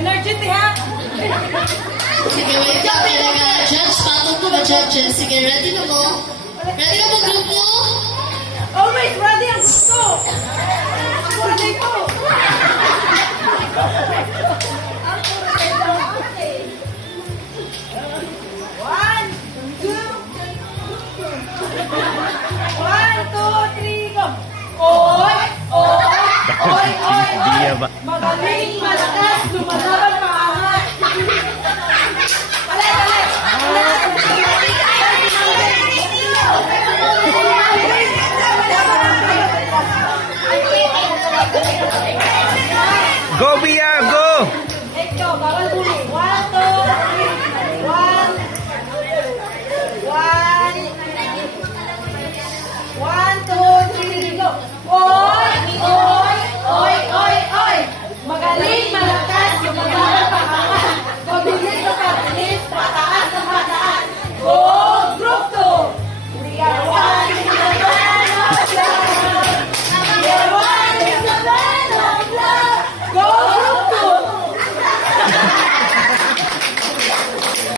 Energy, ha? Sige, wait lang. Judge, patong ko ba, judges? Sige, ready na mo? Ready na mo, group mo? Always ready ang gusto. Ako ready ko. One, two, three, go. Oy, oy, oy, oy, oy. Magaling, malakas, lumalaban, maangat. Go, Bia, go!